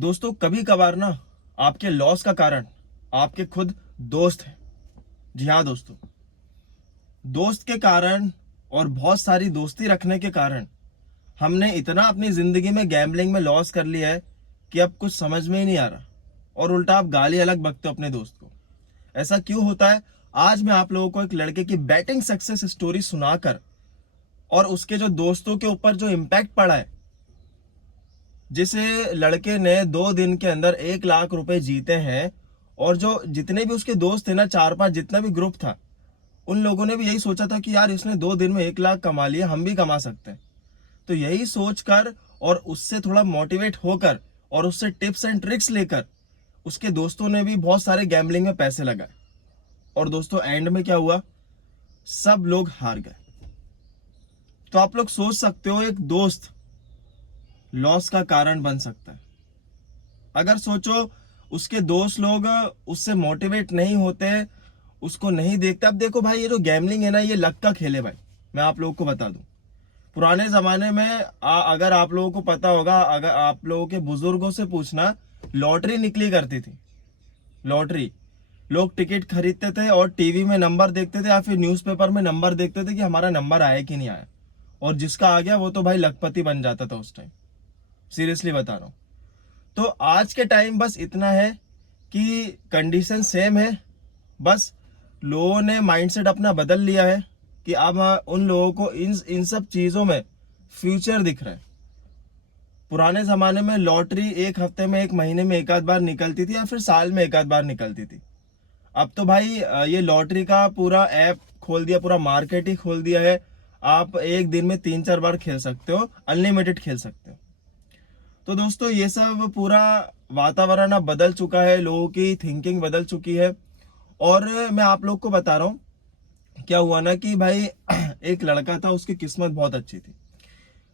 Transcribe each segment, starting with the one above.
दोस्तों कभी कभार ना आपके लॉस का कारण आपके खुद दोस्त हैं। जी हाँ दोस्तों, दोस्त के कारण और बहुत सारी दोस्ती रखने के कारण हमने इतना अपनी जिंदगी में गैम्बलिंग में लॉस कर लिया है कि अब कुछ समझ में ही नहीं आ रहा और उल्टा आप गाली अलग बकते हो अपने दोस्त को। ऐसा क्यों होता है? आज मैं आप लोगों को एक लड़के की बैटिंग सक्सेस स्टोरी सुनाकर और उसके जो दोस्तों के ऊपर जो इम्पैक्ट पड़ा है, जिस लड़के ने 2 दिन के अंदर 1 लाख रुपए जीते हैं, और जो जितने भी उसके दोस्त थे ना, 4-5 जितना भी ग्रुप था, उन लोगों ने भी यही सोचा था कि यार इसने 2 दिन में 1 लाख कमा लिया, हम भी कमा सकते हैं। तो यही सोचकर और उससे थोड़ा मोटिवेट होकर और उससे टिप्स एंड ट्रिक्स लेकर उसके दोस्तों ने भी बहुत सारे गैम्बलिंग में पैसे लगाए। और दोस्तों एंड में क्या हुआ? सब लोग हार गए। तो आप लोग सोच सकते हो, एक दोस्त लॉस का कारण बन सकता है। अगर सोचो उसके दोस्त लोग उससे मोटिवेट नहीं होते, उसको नहीं देखते। अब देखो भाई, ये जो गैमलिंग है ना, ये लक का खेल है भाई। मैं आप लोगों को बता दूं, पुराने जमाने में अगर आप लोगों को पता होगा, अगर आप लोगों के बुजुर्गों से पूछना, लॉटरी निकली करती थी। लॉटरी, लोग टिकट खरीदते थे और टीवी में नंबर देखते थे या फिर न्यूज़पेपर में नंबर देखते थे कि हमारा नंबर आया कि नहीं आया, और जिसका आ गया वो तो भाई लखपति बन जाता था उस टाइम। सीरियसली बता रहा हूँ। तो आज के टाइम बस इतना है कि कंडीशन सेम है, बस लोगों ने माइंडसेट अपना बदल लिया है कि अब उन लोगों को इन इन सब चीज़ों में फ्यूचर दिख रहा है। पुराने ज़माने में लॉटरी एक हफ्ते में, एक महीने में एक आध बार निकलती थी या फिर साल में एक आध बार निकलती थी। अब तो भाई ये लॉटरी का पूरा ऐप खोल दिया, पूरा मार्केट ही खोल दिया है। आप एक दिन में 3-4 बार खेल सकते हो, अनलिमिटेड खेल सकते हो। तो दोस्तों ये सब पूरा वातावरण अब बदल चुका है, लोगों की थिंकिंग बदल चुकी है। और मैं आप लोग को बता रहा हूँ, क्या हुआ ना कि भाई एक लड़का था, उसकी किस्मत बहुत अच्छी थी।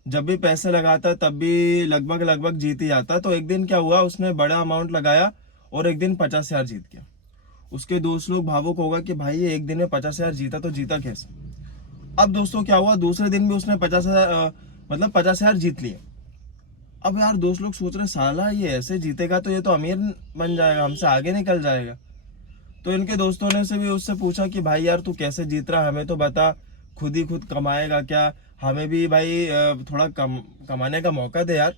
जब भी पैसे लगाता तब भी लगभग लगभग जीत ही जाता। तो एक दिन क्या हुआ, उसने बड़ा अमाउंट लगाया और एक दिन 50,000 जीत गया। उसके दोस्त लोग भावुक होगा कि भाई ये एक दिन में 50,000 जीता तो जीता कैसे। अब दोस्तों क्या हुआ, दूसरे दिन भी उसने 50,000 मतलब 50,000 जीत लिए। अब यार दोस्त लोग सोच रहे, साला ये ऐसे जीतेगा तो ये तो अमीर बन जाएगा, हमसे आगे निकल जाएगा। तो इनके दोस्तों ने से भी उससे पूछा कि भाई यार तू कैसे जीत रहा, हमें तो बता, खुद ही खुद कमाएगा क्या, हमें भी भाई थोड़ा कमाने का मौका दे यार।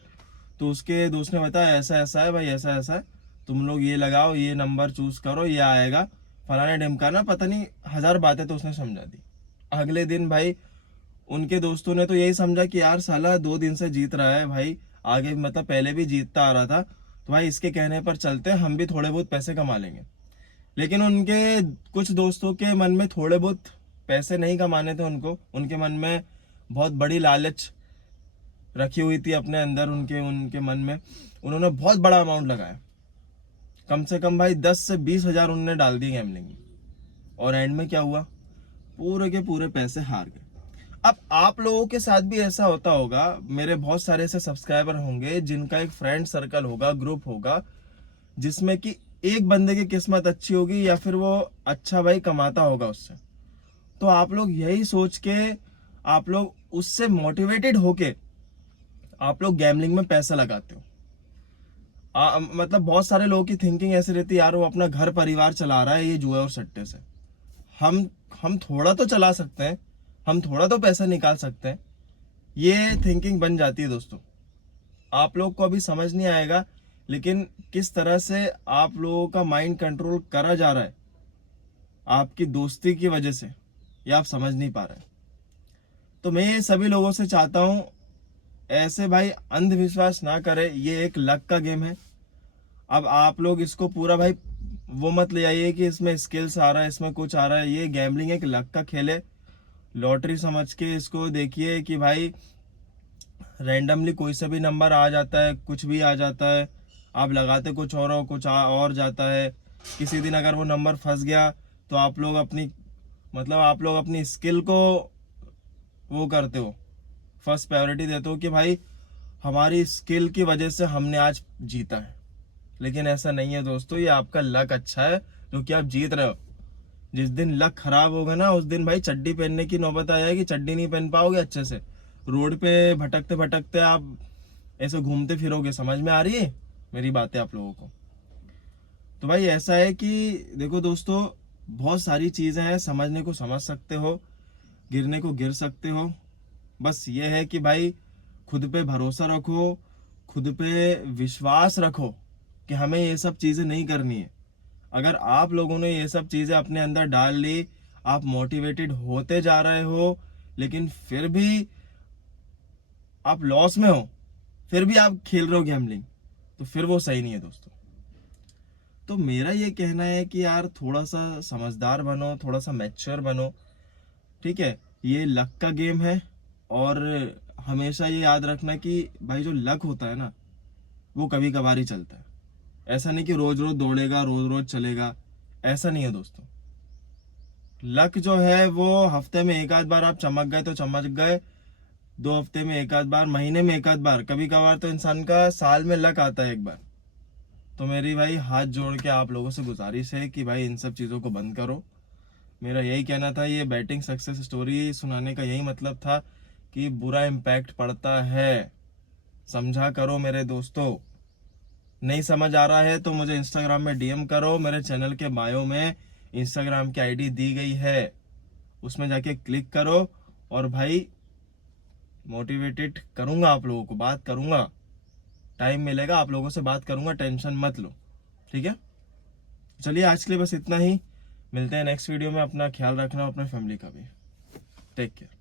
तो उसके दोस्त ने बताया, ऐसा ऐसा है भाई, ऐसा ऐसा है, तुम लोग ये लगाओ, ये नंबर चूज करो, ये आएगा, फलाने ढिमकाना, पता नहीं 1000 बातें तो उसने समझा दी। अगले दिन भाई उनके दोस्तों ने तो यही समझा कि यार साला 2 दिन से जीत रहा है भाई, आगे मतलब पहले भी जीतता आ रहा था, तो भाई इसके कहने पर चलते हैं, हम भी थोड़े बहुत पैसे कमा लेंगे। लेकिन उनके कुछ दोस्तों के मन में थोड़े बहुत पैसे नहीं कमाने थे, उनको उनके मन में बहुत बड़ी लालच रखी हुई थी अपने अंदर। उनके उनके मन में उन्होंने बहुत बड़ा अमाउंट लगाया, कम से कम भाई 10 से 20 हजार उन्होंने डाल दिए गैमलिंग में। और एंड में क्या हुआ, पूरे के पूरे पैसे हार गए। अब आप लोगों के साथ भी ऐसा होता होगा, मेरे बहुत सारे ऐसे सब्सक्राइबर होंगे जिनका एक फ्रेंड सर्कल होगा, ग्रुप होगा, जिसमें कि एक बंदे की किस्मत अच्छी होगी या फिर वो अच्छा भाई कमाता होगा उससे। तो आप लोग यही सोच के, आप लोग उससे मोटिवेटेड होके आप लोग गैमलिंग में पैसा लगाते हो। मतलब बहुत सारे लोगों की थिंकिंग ऐसी रहती है, यार वो अपना घर परिवार चला रहा है ये जुए और सट्टे से, हम हम थोड़ा तो चला सकते हैं, हम थोड़ा तो पैसा निकाल सकते हैं। ये थिंकिंग बन जाती है दोस्तों। आप लोग को अभी समझ नहीं आएगा, लेकिन किस तरह से आप लोगों का माइंड कंट्रोल करा जा रहा है आपकी दोस्ती की वजह से, ये आप समझ नहीं पा रहे। तो मैं ये सभी लोगों से चाहता हूं, ऐसे भाई अंधविश्वास ना करें, ये एक लक का गेम है। अब आप लोग इसको पूरा भाई वो मत ले आइए कि इसमें स्किल्स आ रहा है, इसमें कुछ आ रहा है। ये गैम्बलिंग एक लक का खेल है। लॉटरी समझ के इसको देखिए कि भाई रैंडमली कोई सा भी नंबर आ जाता है, कुछ भी आ जाता है, आप लगाते कुछ और हो, कुछ और जाता है। किसी दिन अगर वो नंबर फंस गया तो आप लोग अपनी, मतलब आप लोग अपनी स्किल को वो करते हो, फर्स्ट प्रायोरिटी देते हो कि भाई हमारी स्किल की वजह से हमने आज जीता है। लेकिन ऐसा नहीं है दोस्तों, ये आपका लक अच्छा है जो कि आप जीत रहे हो। जिस दिन लक खराब होगा ना, उस दिन भाई चड्डी पहनने की नौबत आ जाएगी, चड्डी नहीं पहन पाओगे अच्छे से, रोड पे भटकते भटकते आप ऐसे घूमते फिरोगे। समझ में आ रही है? मेरी बातें आप लोगों को। तो भाई ऐसा है कि देखो दोस्तों, बहुत सारी चीज़ें हैं, समझने को समझ सकते हो, गिरने को गिर सकते हो। बस ये है कि भाई खुद पे भरोसा रखो, खुद पे विश्वास रखो कि हमें ये सब चीज़ें नहीं करनी है। अगर आप लोगों ने ये सब चीज़ें अपने अंदर डाल ली, आप मोटिवेटेड होते जा रहे हो, लेकिन फिर भी आप लॉस में हो, फिर भी आप खेल रहे हो गैम्बलिंग, तो फिर वो सही नहीं है दोस्तों। तो मेरा ये कहना है कि यार थोड़ा सा समझदार बनो, थोड़ा सा मैच्योर बनो, ठीक है। ये लक का गेम है, और हमेशा ये याद रखना कि भाई जो लक होता है ना, वो कभी कभार ही चलता है। ऐसा नहीं कि रोज रोज दौड़ेगा, रोज रोज चलेगा, ऐसा नहीं है दोस्तों। लक जो है वो हफ्ते में एक आध बार आप चमक गए तो चमक गए, 2 हफ्ते में एक आध बार, महीने में एक आध बार, कभी कभार तो इंसान का साल में लक आता है एक बार। तो मेरी भाई हाथ जोड़ के आप लोगों से गुजारिश है कि भाई इन सब चीज़ों को बंद करो। मेरा यही कहना था, ये बैटिंग सक्सेस स्टोरी सुनाने का यही मतलब था कि बुरा इम्पैक्ट पड़ता है, समझा करो मेरे दोस्तों। नहीं समझ आ रहा है तो मुझे इंस्टाग्राम में डीएम करो, मेरे चैनल के बायो में इंस्टाग्राम की आईडी दी गई है, उसमें जाके क्लिक करो। और भाई मोटिवेटेड करूंगा, आप लोगों को बात करूंगा, टाइम मिलेगा आप लोगों से बात करूंगा, टेंशन मत लो, ठीक है। चलिए आज के लिए बस इतना ही, मिलते हैं नेक्स्ट वीडियो में। अपना ख्याल रखना, अपने फैमिली का भी। Take care.